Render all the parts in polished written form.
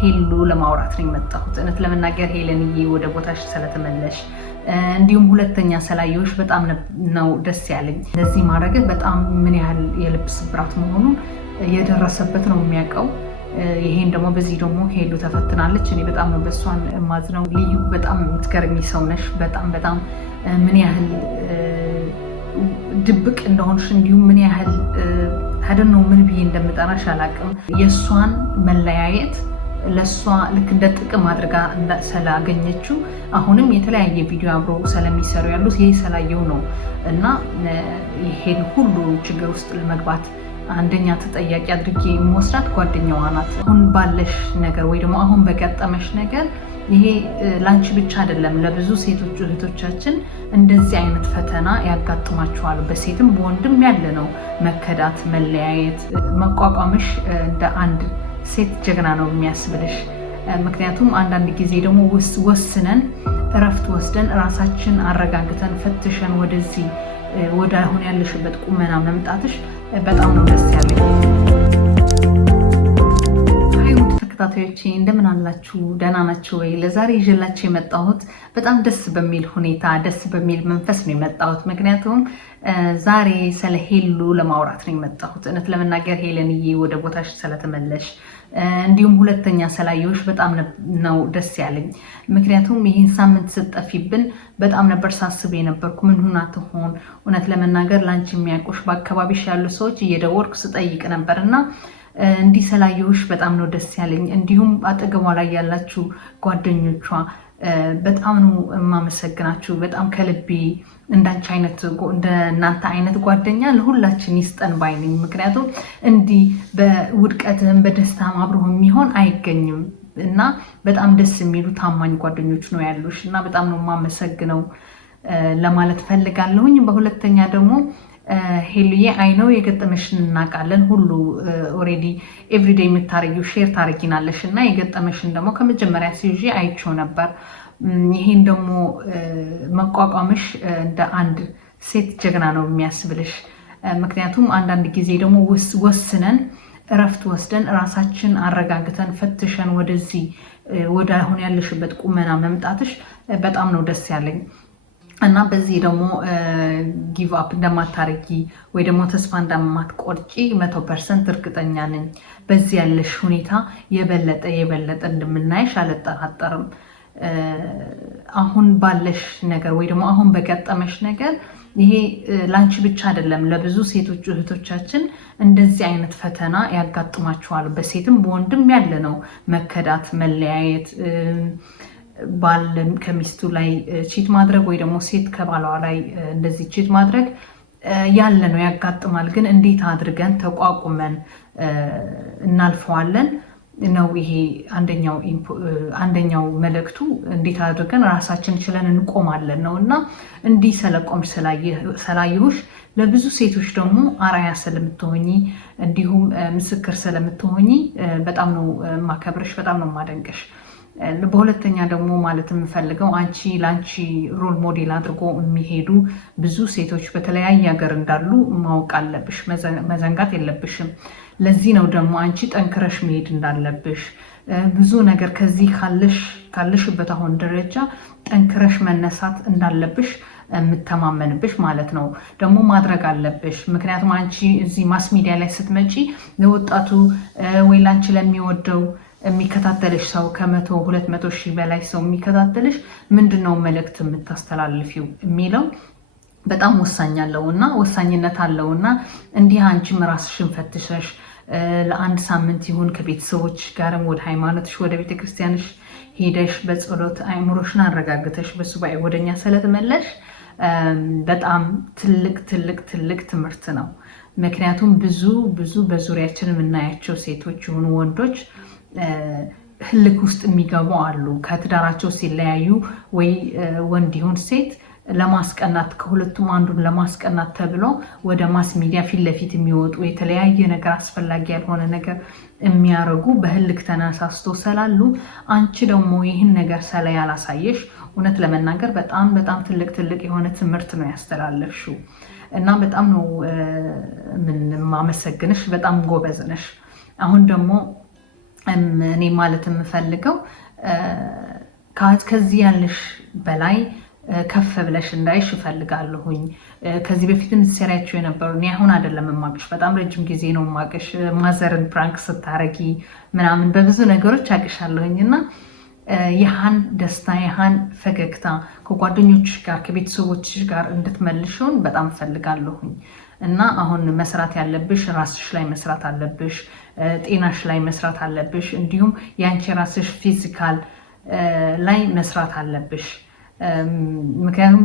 ሄሉ ለማውራት ነው የመጣሁት። እውነት ለመናገር ሄለንዬ ወደ ቦታሽ ስለተመለሽ እንዲሁም ሁለተኛ ስላየሁሽ በጣም ነው ደስ ያለኝ። እንደዚህ ማድረግ በጣም ምን ያህል የልብ ስብራት መሆኑን የደረሰበት ነው የሚያውቀው። ይሄን ደግሞ በዚህ ደግሞ ሄሉ ተፈትናለች። እኔ በጣም ነው በሷን ማዝነው። ልዩ በጣም የምትገርሚ ሰው ነሽ። በጣም ምን ያህል ድብቅ እንደሆንሽ እንዲሁም ምን ያህል ነው ምን ብዬ እንደምጠራሽ አላውቅም። የእሷን መለያየት ለእሷ ልክ እንደ ጥቅም አድርጋ ስላገኘችው አሁንም የተለያየ ቪዲዮ አብሮ ስለሚሰሩ ያሉት ይሄ ስላየው ነው እና ይሄን ሁሉ ችግር ውስጥ ለመግባት አንደኛ ተጠያቂ አድርጌ የምወስዳት ጓደኛዋ ናት። አሁን ባለሽ ነገር ወይ ደግሞ አሁን በገጠመሽ ነገር ይሄ ላንቺ ብቻ አይደለም፣ ለብዙ ሴቶች እህቶቻችን እንደዚህ አይነት ፈተና ያጋጥማቸዋል። በሴትም በወንድም ያለ ነው መከዳት፣ መለያየት። መቋቋምሽ እንደ አንድ ሴት ጀግና ነው የሚያስብልሽ። ምክንያቱም አንዳንድ ጊዜ ደግሞ ወስነን እረፍት ወስደን ራሳችን አረጋግተን ፈትሸን ወደዚህ ወደ አሁን ያለሽበት ቁመና መምጣትሽ በጣም ነው ደስ ያለኝ። ተከታታዮቼ እንደምን አላችሁ? ደህና ናችሁ ወይ? ለዛሬ ይዤላችሁ የመጣሁት በጣም ደስ በሚል ሁኔታ ደስ በሚል መንፈስ ነው የመጣሁት። ምክንያቱም ዛሬ ስለ ሄሉ ለማውራት ነው የመጣሁት። እውነት ለመናገር ሄለንዬ ወደ ቦታሽ ስለተመለሽ እንዲሁም ሁለተኛ ስላየሁሽ በጣም ነው ደስ ያለኝ። ምክንያቱም ይህን ሳምንት ስትጠፊብን በጣም ነበር ሳስብ የነበርኩ ምን ሆና ትሆን። እውነት ለመናገር ላንቺ የሚያውቁሽ በአካባቢሽ ያሉ ሰዎች እየደወልኩ ስጠይቅ ነበር እና እንዲህ ስላየሁሽ በጣም ነው ደስ ያለኝ። እንዲሁም አጠገቧ ላይ ያላችሁ ጓደኞቿ በጣም ነው የማመሰግናችሁ። በጣም ከልቤ እንዳንቺ አይነት እንደናንተ አይነት ጓደኛ ለሁላችን ይስጠን ባይ ነኝ። ምክንያቱም እንዲህ በውድቀትም በደስታም አብሮ የሚሆን አይገኝም እና በጣም ደስ የሚሉ ታማኝ ጓደኞች ነው ያሉሽ እና በጣም ነው የማመሰግነው ለማለት ፈልጋለሁኝ። በሁለተኛ ደግሞ ሄሉዬ አይነው የገጠመሽን እናውቃለን። ሁሉ ኦሬዲ ኤቭሪዴይ የምታረጊው ሼር ታረጊናለሽ እና የገጠመሽን ደግሞ ከመጀመሪያ ሲይዤ አይቼው ነበር። ይሄን ደግሞ መቋቋምሽ እንደ አንድ ሴት ጀግና ነው የሚያስብልሽ። ምክንያቱም አንዳንድ ጊዜ ደግሞ ወስነን እረፍት ወስደን ራሳችን አረጋግተን ፈትሸን ወደዚህ ወደ አሁን ያለሽበት ቁመና መምጣትሽ በጣም ነው ደስ ያለኝ እና በዚህ ደግሞ ጊቭ አፕ እንደማታረጊ ወይ ደግሞ ተስፋ እንደማትቆርጪ 100% እርግጠኛ ነኝ። በዚህ ያለሽ ሁኔታ የበለጠ እንደምናይሽ አልጠራጠርም። አሁን ባለሽ ነገር ወይ ደግሞ አሁን በገጠመሽ ነገር ይሄ ላንቺ ብቻ አይደለም፣ ለብዙ ሴቶች እህቶቻችን እንደዚህ አይነት ፈተና ያጋጥማቸዋል። በሴትም በወንድም ያለ ነው መከዳት፣ መለያየት፣ ባል ከሚስቱ ላይ ቺት ማድረግ ወይ ደግሞ ሴት ከባሏ ላይ እንደዚህ ቺት ማድረግ ያለ ነው ያጋጥማል። ግን እንዴት አድርገን ተቋቁመን እናልፈዋለን ነው ይሄ አንደኛው መልእክቱ። እንዴት አድርገን ራሳችን ችለን እንቆማለን ነው እና እንዲህ ስለቆምሽ ስላየሁሽ ለብዙ ሴቶች ደግሞ አራያ ስለምትሆኚ እንዲሁም ምስክር ስለምትሆኚ በጣም ነው ማከብርሽ፣ በጣም ነው ማደንቅሽ። በሁለተኛ ደግሞ ማለት የምፈልገው ለአንቺ ሮል ሞዴል አድርጎ የሚሄዱ ብዙ ሴቶች በተለያየ ሀገር እንዳሉ ማወቅ አለብሽ፣ መዘንጋት የለብሽም። ለዚህ ነው ደግሞ አንቺ ጠንክረሽ መሄድ እንዳለብሽ ብዙ ነገር ከዚህ ካለሽበት አሁን ደረጃ ጠንክረሽ መነሳት እንዳለብሽ የምተማመንብሽ ማለት ነው። ደግሞ ማድረግ አለብሽ። ምክንያቱም አንቺ እዚህ ማስ ሚዲያ ላይ ስትመጪ ለወጣቱ ወይ ላንቺ ለሚወደው የሚከታተልሽ ሰው ከ100-200 ሺህ በላይ ሰው የሚከታተልሽ ምንድነው መልእክት የምታስተላልፊው የሚለው በጣም ወሳኝነት አለውና እንዲህ አንቺም ራስሽን ፈትሸሽ ለአንድ ሳምንት ይሁን ከቤተሰቦች ጋርም ወደ ሃይማኖትሽ ወደ ቤተክርስቲያንሽ ሄደሽ በጸሎት አእምሮሽን አረጋግተሽ በሱባኤ ወደኛ ስለተመለሽ በጣም ትልቅ ትምህርት ነው። ምክንያቱም ብዙ በዙሪያችን የምናያቸው ሴቶች ይሁኑ ወንዶች ህልክ ውስጥ የሚገቡ አሉ። ከትዳራቸው ሲለያዩ ወይ ወንድ ይሁን ሴት ለማስቀናት ከሁለቱም አንዱን ለማስቀናት ተብሎ ወደ ማስ ሚዲያ ፊት ለፊት የሚወጡ የተለያየ ነገር አስፈላጊ ያልሆነ ነገር የሚያረጉ በህልክ ተነሳስቶ ስላሉ አንቺ ደግሞ ይህን ነገር ሰላይ ያላሳየሽ እውነት ለመናገር በጣም ትልቅ የሆነ ትምህርት ነው ያስተላለፍሽው እና በጣም ነው ማመሰግንሽ። በጣም ጎበዝ ነሽ። አሁን ደግሞ እኔ ማለት የምፈልገው ከዚህ ያለሽ በላይ ከፍ ብለሽ እንዳይሽ እፈልጋለሁኝ። ከዚህ በፊትም ሲሰራቸው የነበሩ እኔ አሁን አይደለም የማቅሽ፣ በጣም ረጅም ጊዜ ነው የማቅሽ። ማዘርን ፕራንክ ስታረጊ ምናምን በብዙ ነገሮች አቅሻለሁኝ እና ያህን ደስታ ያህን ፈገግታ ከጓደኞችሽ ጋር ከቤተሰቦችሽ ጋር እንድትመልሽውን በጣም እፈልጋለሁኝ። እና አሁን መስራት ያለብሽ ራስሽ ላይ መስራት አለብሽ፣ ጤናሽ ላይ መስራት አለብሽ፣ እንዲሁም ያንቺ ራስሽ ፊዚካል ላይ መስራት አለብሽ። ምክንያቱም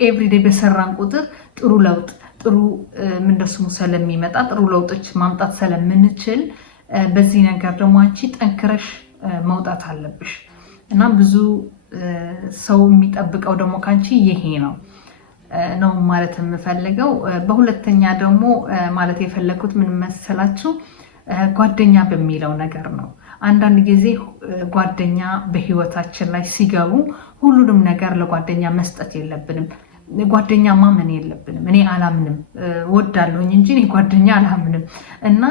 ኤቭሪዴይ በሰራን ቁጥር ጥሩ ለውጥ ጥሩ ምንደስሙ ስለሚመጣ ጥሩ ለውጦች ማምጣት ስለምንችል በዚህ ነገር ደግሞ አንቺ ጠንክረሽ መውጣት አለብሽ እና ብዙ ሰው የሚጠብቀው ደግሞ ካንቺ ይሄ ነው ማለት የምፈልገው። በሁለተኛ ደግሞ ማለት የፈለኩት ምን መሰላችሁ ጓደኛ በሚለው ነገር ነው። አንዳንድ ጊዜ ጓደኛ በህይወታችን ላይ ሲገቡ ሁሉንም ነገር ለጓደኛ መስጠት የለብንም። ጓደኛ ማመን የለብንም። እኔ አላምንም፣ ወዳለሁኝ እንጂ እኔ ጓደኛ አላምንም። እና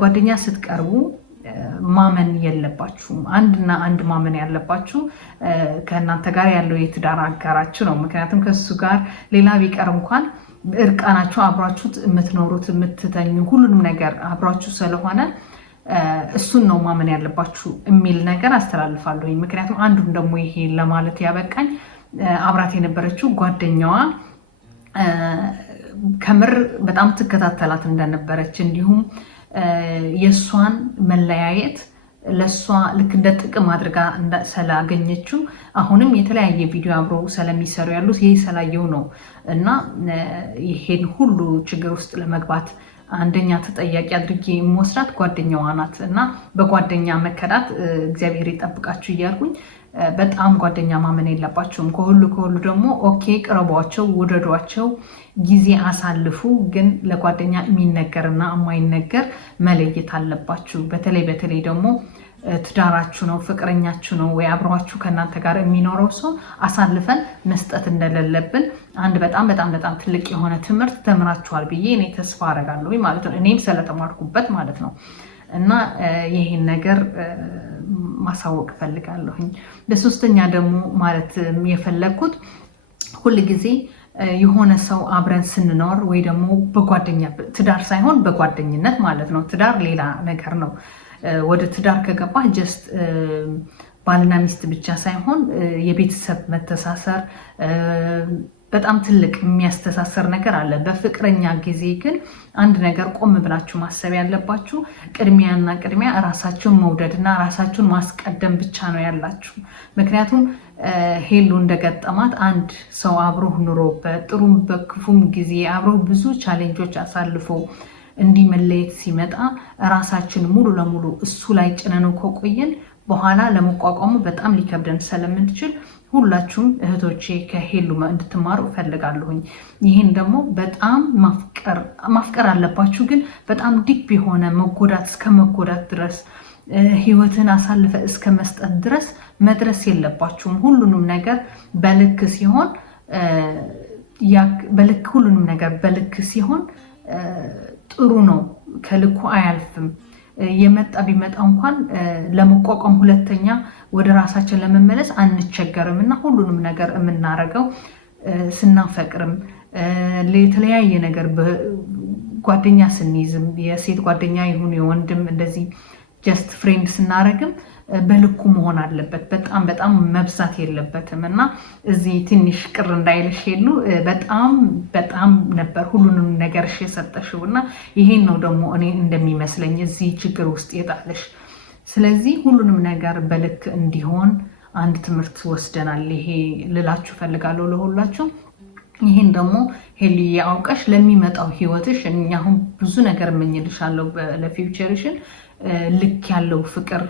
ጓደኛ ስትቀርቡ ማመን የለባችሁም። አንድና አንድ ማመን ያለባችሁ ከእናንተ ጋር ያለው የትዳር አጋራችሁ ነው። ምክንያቱም ከሱ ጋር ሌላ ቢቀር እንኳን እርቃናችሁ አብራችሁት የምትኖሩት የምትተኙ ሁሉንም ነገር አብራችሁ ስለሆነ እሱን ነው ማመን ያለባችሁ የሚል ነገር አስተላልፋለሁኝ። ምክንያቱም አንዱም ደግሞ ይሄ ለማለት ያበቃኝ አብራት የነበረችው ጓደኛዋ ከምር በጣም ትከታተላት እንደነበረች እንዲሁም የእሷን መለያየት ለእሷ ልክ እንደ ጥቅም አድርጋ ስላገኘችው አሁንም የተለያየ ቪዲዮ አብረው ስለሚሰሩ ያሉት ይህ ስላየው ነው እና ይሄን ሁሉ ችግር ውስጥ ለመግባት አንደኛ ተጠያቂ አድርጌ የምወስዳት ጓደኛዋ ናት እና በጓደኛ መከዳት እግዚአብሔር ይጠብቃችሁ እያልኩኝ በጣም ጓደኛ ማመን የለባቸውም። ከሁሉ ደግሞ ኦኬ ቅረቧቸው፣ ውደዷቸው፣ ጊዜ አሳልፉ። ግን ለጓደኛ የሚነገርና የማይነገር መለየት አለባችሁ። በተለይ ደግሞ ትዳራችሁ ነው ፍቅረኛችሁ ነው ወይ አብሯችሁ ከእናንተ ጋር የሚኖረው ሰው አሳልፈን መስጠት እንደሌለብን አንድ በጣም ትልቅ የሆነ ትምህርት ተምራችኋል ብዬ እኔ ተስፋ አደርጋለሁ ማለት ነው። እኔም ስለተማርኩበት ማለት ነው እና ይሄን ነገር ማሳወቅ ፈልጋለሁኝ። በሶስተኛ ደግሞ ማለት የፈለግኩት ሁል ጊዜ የሆነ ሰው አብረን ስንኖር ወይ ደግሞ በጓደኛ ትዳር ሳይሆን በጓደኝነት ማለት ነው። ትዳር ሌላ ነገር ነው። ወደ ትዳር ከገባ ጀስት ባልና ሚስት ብቻ ሳይሆን የቤተሰብ መተሳሰር በጣም ትልቅ የሚያስተሳሰር ነገር አለ። በፍቅረኛ ጊዜ ግን አንድ ነገር ቆም ብላችሁ ማሰብ ያለባችሁ ቅድሚያ ራሳችሁን መውደድና ራሳችሁን ማስቀደም ብቻ ነው ያላችሁ። ምክንያቱም ሄሉ እንደገጠማት አንድ ሰው አብሮ ኑሮ በጥሩም በክፉም ጊዜ አብሮ ብዙ ቻሌንጆች አሳልፎ እንዲህ መለየት ሲመጣ ራሳችን ሙሉ ለሙሉ እሱ ላይ ጭነነው ከቆየን በኋላ ለመቋቋሙ በጣም ሊከብደን ስለምንችል ሁላችሁም እህቶቼ ከሄሉ እንድትማሩ እፈልጋለሁኝ። ይህን ደግሞ በጣም ማፍቀር አለባችሁ፣ ግን በጣም ዲፕ የሆነ መጎዳት እስከ መጎዳት ድረስ ህይወትን አሳልፈ እስከ መስጠት ድረስ መድረስ የለባችሁም። ሁሉንም ነገር በልክ ሲሆን ሁሉንም ነገር በልክ ሲሆን ጥሩ ነው። ከልኩ አያልፍም። የመጣ ቢመጣ እንኳን ለመቋቋም ሁለተኛ ወደ ራሳችን ለመመለስ አንቸገርም እና ሁሉንም ነገር የምናረገው ስናፈቅርም የተለያየ ነገር ጓደኛ ስንይዝም የሴት ጓደኛ ይሁን የወንድም እንደዚህ ጀስት ፍሬንድ ስናረግም በልኩ መሆን አለበት። በጣም መብዛት የለበትም እና እዚህ ትንሽ ቅር እንዳይልሽ ሄሉ በጣም ነበር ሁሉንም ነገር የሰጠሽው እና ይሄን ነው ደግሞ እኔ እንደሚመስለኝ እዚህ ችግር ውስጥ የጣለሽ። ስለዚህ ሁሉንም ነገር በልክ እንዲሆን አንድ ትምህርት ወስደናል። ይሄ ልላችሁ ፈልጋለሁ ለሁላችሁ። ይሄን ደግሞ ሄሉ ያውቀሽ ለሚመጣው ህይወትሽ እኛ አሁን ብዙ ነገር እመኝልሻለሁ ለፊውቸርሽን ልክ ያለው ፍቅር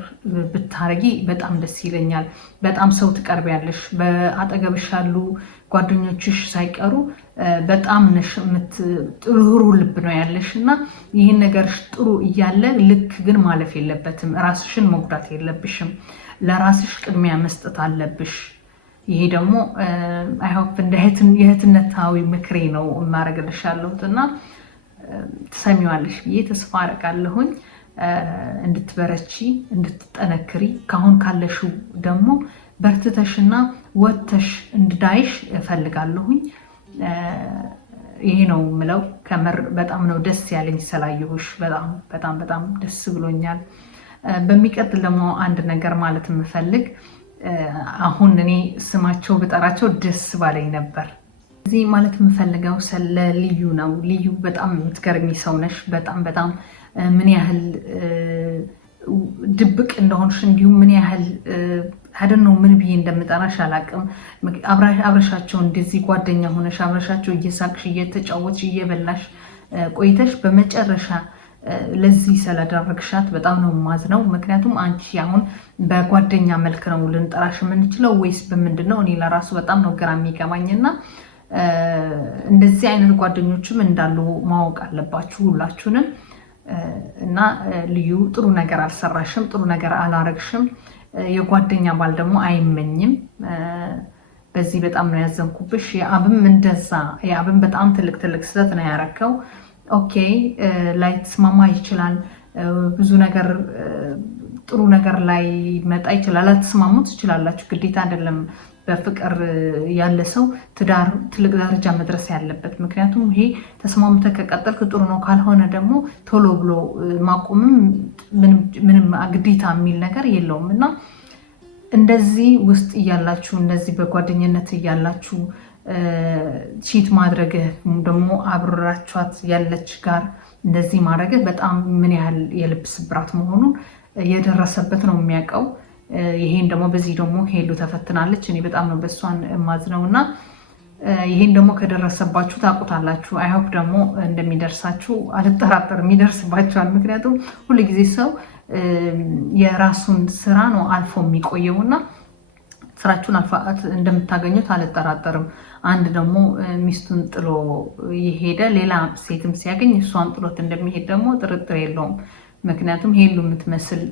ብታረጊ በጣም ደስ ይለኛል። በጣም ሰው ትቀርቢያለሽ። በአጠገብሽ ያሉ ጓደኞችሽ ሳይቀሩ በጣም ነሽ ጥሩ ልብ ነው ያለሽ እና ይህን ነገርሽ ጥሩ እያለ ልክ ግን ማለፍ የለበትም። ራስሽን መጉዳት የለብሽም። ለራስሽ ቅድሚያ መስጠት አለብሽ። ይሄ ደግሞ አይሆፕ እንደ የእህትነታዊ ምክሬ ነው የማደርግልሽ ያለሁት እና ትሰሚዋለሽ ብዬ ተስፋ አደርጋለሁኝ። እንድትበረቺ እንድትጠነክሪ ካሁን ካለሽው ደግሞ በርትተሽና ወጥተሽ እንድዳይሽ እፈልጋለሁኝ። ይሄ ነው ምለው። ከምር በጣም ነው ደስ ያለኝ ስላየሁሽ። በጣም ደስ ብሎኛል። በሚቀጥል ደግሞ አንድ ነገር ማለት የምፈልግ አሁን እኔ ስማቸው ብጠራቸው ደስ ባለኝ ነበር። እዚህ ማለት የምፈልገው ስለ ልዩ ነው። ልዩ በጣም የምትገርሚ ሰው ነሽ። በጣም ምን ያህል ድብቅ እንደሆንሽ እንዲሁም ምን ያህል ነው ምን ብዬ እንደምጠራሽ አላውቅም። አብረሻቸው እንደዚህ ጓደኛ ሆነሽ አብረሻቸው እየሳቅሽ እየተጫወትሽ እየበላሽ ቆይተሽ በመጨረሻ ለዚህ ስለዳረግሻት በጣም ነው ማዝነው። ምክንያቱም አንቺ አሁን በጓደኛ መልክ ነው ልንጠራሽ የምንችለው ወይስ በምንድን ነው? እኔ ለራሱ በጣም ነው ግራ የሚገባኝና እንደዚህ አይነት ጓደኞችም እንዳሉ ማወቅ አለባችሁ ሁላችሁንም። እና ልዩ ጥሩ ነገር አልሰራሽም፣ ጥሩ ነገር አላረግሽም። የጓደኛ ባል ደግሞ አይመኝም። በዚህ በጣም ነው ያዘንኩብሽ። የአብም እንደዛ የአብም በጣም ትልቅ ስህተት ነው ያረከው። ኦኬ ላይ ተስማማ ይችላል፣ ብዙ ነገር ጥሩ ነገር ላይ መጣ ይችላል። አትስማሙ ትችላላችሁ፣ ግዴታ አይደለም። በፍቅር ያለ ሰው ትዳር ትልቅ ደረጃ መድረስ ያለበት። ምክንያቱም ይሄ ተስማምተህ ከቀጠልክ ጥሩ ነው፣ ካልሆነ ደግሞ ቶሎ ብሎ ማቆምም ምንም ግዴታ የሚል ነገር የለውም። እና እንደዚህ ውስጥ እያላችሁ እንደዚህ በጓደኝነት እያላችሁ ቺት ማድረግህ ደግሞ አብራቿት ያለች ጋር እንደዚህ ማድረግህ በጣም ምን ያህል የልብ ስብራት መሆኑን የደረሰበት ነው የሚያውቀው። ይሄን ደግሞ በዚህ ደግሞ ሄሉ ተፈትናለች። እኔ በጣም ነው በሷን ማዝነው እና ይሄን ደግሞ ከደረሰባችሁ ታውቁታላችሁ። አይሆፕ ደግሞ እንደሚደርሳችሁ አልጠራጠርም፣ ይደርስባችኋል። ምክንያቱም ሁሉ ጊዜ ሰው የራሱን ስራ ነው አልፎ የሚቆየውና ስራችሁን እንደምታገኙት አልጠራጠርም። አንድ ደግሞ ሚስቱን ጥሎ የሄደ ሌላ ሴትም ሲያገኝ እሷን ጥሎት እንደሚሄድ ደግሞ ጥርጥር የለውም። ምክንያቱም ሄሉ የምትመስል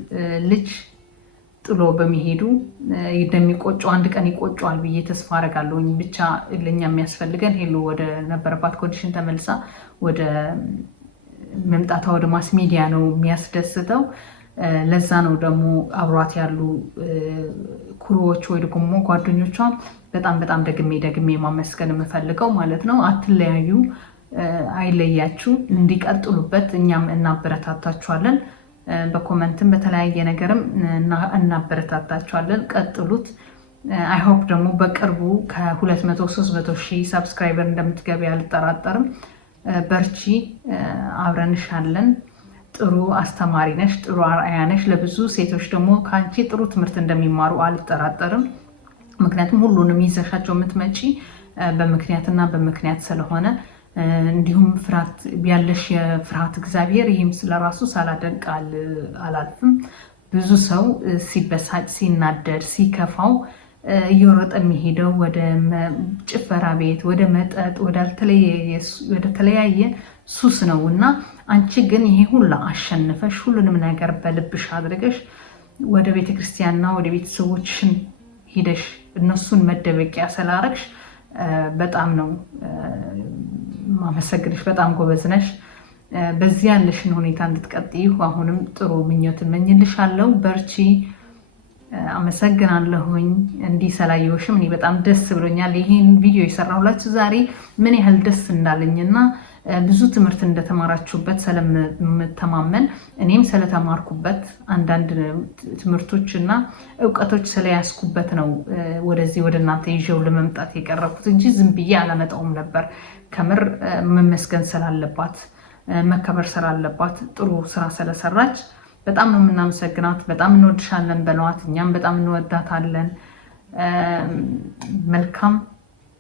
ልጅ ጥሎ በሚሄዱ እንደሚቆጨው አንድ ቀን ይቆጨዋል ብዬ ተስፋ አደርጋለሁኝ። ብቻ ለኛ የሚያስፈልገን ሄሉ ወደ ነበረባት ኮንዲሽን ተመልሳ ወደ መምጣቷ ወደ ማስ ሚዲያ ነው የሚያስደስተው። ለዛ ነው ደግሞ አብሯት ያሉ ኩሮዎች ወይ ደግሞ ጓደኞቿ በጣም ደግሜ ማመስገን የምፈልገው ማለት ነው። አትለያዩ፣ አይለያችሁ፣ እንዲቀጥሉበት እኛም እናበረታታችኋለን። በኮመንትም በተለያየ ነገርም እናበረታታችኋለን። ቀጥሉት። አይሆፕ ደግሞ በቅርቡ ከ200-300 ሺህ ሰብስክራይበር እንደምትገቢ አልጠራጠርም። በርቺ፣ አብረንሻለን። ጥሩ አስተማሪ ነሽ፣ ጥሩ አርአያ ነሽ። ለብዙ ሴቶች ደግሞ ከአንቺ ጥሩ ትምህርት እንደሚማሩ አልጠራጠርም። ምክንያቱም ሁሉንም ይዘሻቸው የምትመጪ በምክንያትና በምክንያት ስለሆነ እንዲሁም ፍርሃት ያለሽ የፍርሃት እግዚአብሔር ይህም ስለራሱ ሳላደንቅ አላልፍም። ብዙ ሰው ሲበሳጭ፣ ሲናደድ፣ ሲከፋው እየወረጠ የሚሄደው ወደ ጭፈራ ቤት፣ ወደ መጠጥ፣ ወደ ተለያየ ሱስ ነው እና አንቺ ግን ይሄ ሁላ አሸንፈሽ ሁሉንም ነገር በልብሽ አድርገሽ ወደ ቤተክርስቲያንና ወደ ቤተሰቦችሽን ሂደሽ እነሱን መደበቂያ ስላረግሽ በጣም ነው ማመሰግንሽ። በጣም ጎበዝ ነሽ። በዚህ ያለሽን ሁኔታ እንድትቀጥይ አሁንም ጥሩ ምኞት እመኝልሻለሁ። በርቺ። አመሰግናለሁኝ። እንዲህ ስላየሁሽም እኔ በጣም ደስ ብሎኛል። ይሄን ቪዲዮ የሰራሁላችሁ ዛሬ ምን ያህል ደስ እንዳለኝና ብዙ ትምህርት እንደተማራችሁበት ስለምተማመን እኔም ስለተማርኩበት አንዳንድ ትምህርቶች እና እውቀቶች ስለያዝኩበት ነው ወደዚህ ወደ እናንተ ይዤው ለመምጣት የቀረብኩት እንጂ ዝም ብዬ አላመጣውም ነበር። ከምር መመስገን ስላለባት መከበር ስላለባት ጥሩ ስራ ስለሰራች በጣም ነው የምናመሰግናት። በጣም እንወድሻለን በለዋት። እኛም በጣም እንወዳታለን። መልካም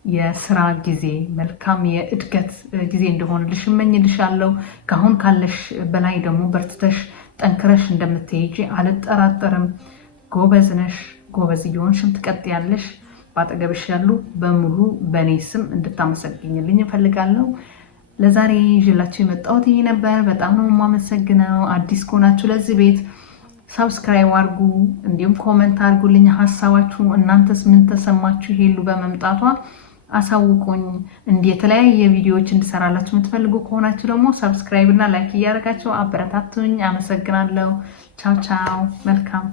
የስራ ጊዜ፣ መልካም የእድገት ጊዜ እንደሆነልሽ እመኝልሻለሁ። ካሁን ካለሽ በላይ ደግሞ በርትተሽ ጠንክረሽ እንደምትሄጂ አልጠራጠርም። ጎበዝ ነሽ። ጎበዝ እየሆንሽም ትቀጥያለሽ። ባጠገብሽ ያሉ በሙሉ በእኔ ስም እንድታመሰግኝልኝ እፈልጋለሁ። ለዛሬ ይዤላችሁ የመጣሁት ይሄ ነበር። በጣም ነው የማመሰግነው። አዲስ ከሆናችሁ ለዚህ ቤት ሰብስክራይብ አድርጉ፣ እንዲሁም ኮመንት አድርጉልኝ ሀሳባችሁ። እናንተስ ምን ተሰማችሁ ሄሉ በመምጣቷ? አሳውቁኝ። የተለያየ ቪዲዮዎች እንድሰራላችሁ የምትፈልጉ ከሆናችሁ ደግሞ ሰብስክራይብ እና ላይክ እያደረጋችሁ አበረታቱኝ። አመሰግናለሁ። ቻው ቻው። መልካም